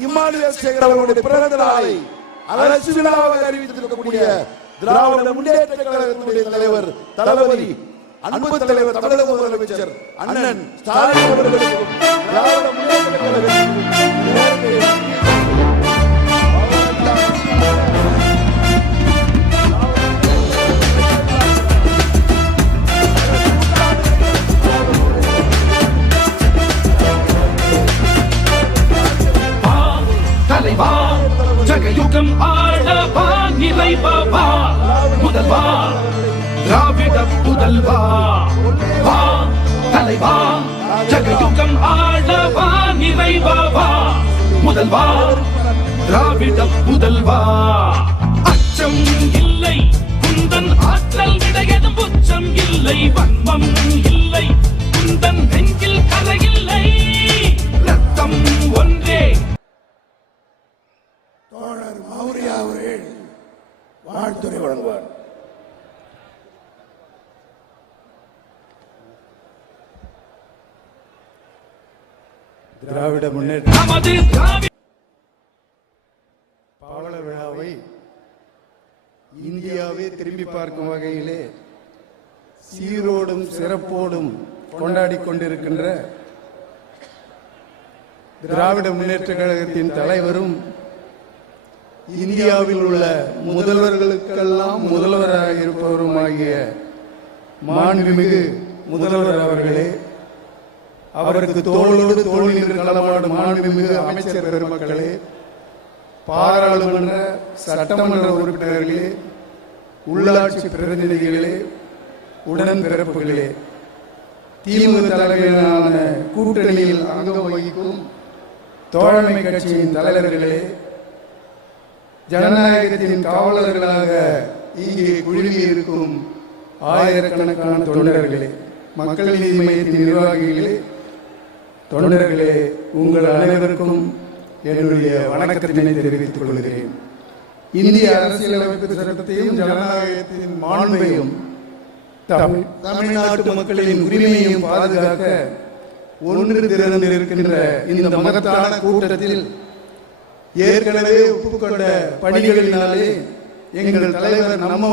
Emmanuel Sekar அவர்களுடைய பிறந்த நாளை அரசு விழாவாக அறிவித்திருக்கக்கூடிய திராவிட முன்னேற்ற கழகத்தினுடைய தலைவர் தளபதி அன்பு தலைவர் தமிழக முதலமைச்சர் அண்ணன் ஸ்டாலின் அவர்களுக்கு திராவிட முன்னேற்ற ஜகயுகம் ஆளவா நிறைவா முதல்வா திராவிட புதல்வா வா. தலைவா ஜகயுகம் ஆளவா நிறைவா முதல்வா திராவிட புதல்வா அச்சம் இல்லை. குந்தன் ஆற்றல் விடையதும் உச்சம் இல்லை. வன்மம் இல்லை. குந்தன் நெஞ்சில் கதையில்லை வாழ்த்துறை வழங்குவார். திராவிட முன்னேற்ற பாவலர் விழாவை இந்தியாவே திரும்பி பார்க்கும் வகையிலே சீரோடும் சிறப்போடும் கொண்டாடி கொண்டிருக்கின்ற திராவிட முன்னேற்ற கழகத்தின் தலைவரும் இந்தியாவில் உள்ள முதல்வர்களுக்கெல்லாம் முதல்வராக இருப்பவருமாகிய மாண்புமிகு முதல்வர் அவர்களே அவருக்கு தோளோடு தோள் நின்று களமாடும் மாண்புமிகு அமைச்சர் பெருமக்களே பாராளுமன்ற சட்டமன்ற உறுப்பினர்களே உள்ளாட்சி பிரதிநிதிகளே உடன் பிறப்புகளே திமுக தலைமையிலான கூட்டணியில் அங்கம் வகிக்கும் தோழமை கட்சியின் தலைவர்களே ஜனநாயகத்தின் காவலர்களாக இங்கே குழுமி இருக்கும் ஆயிரக்கணக்கான தொண்டர்களே மக்கள் நீதி மையத்தின் நிர்வாகிகளே தொண்டர்களே உங்கள் அனைவருக்கும் என்னுடைய வணக்கத்தினை தெரிவித்துக் கொள்கிறேன். இந்திய அரசியலமைப்பு சட்டத்தையும் ஜனநாயகத்தின் மாண்பையும் தமிழ் தமிழ்நாட்டு மக்களின் உரிமையையும் பாதுகாக்க ஒன்று திறந்திருக்கின்ற இந்த மகத்தான கூட்டத்தில் ஏற்கனவே ஒப்புக்கொண்ட பணிகளினாலே எங்கள் தலைவர் நம்ம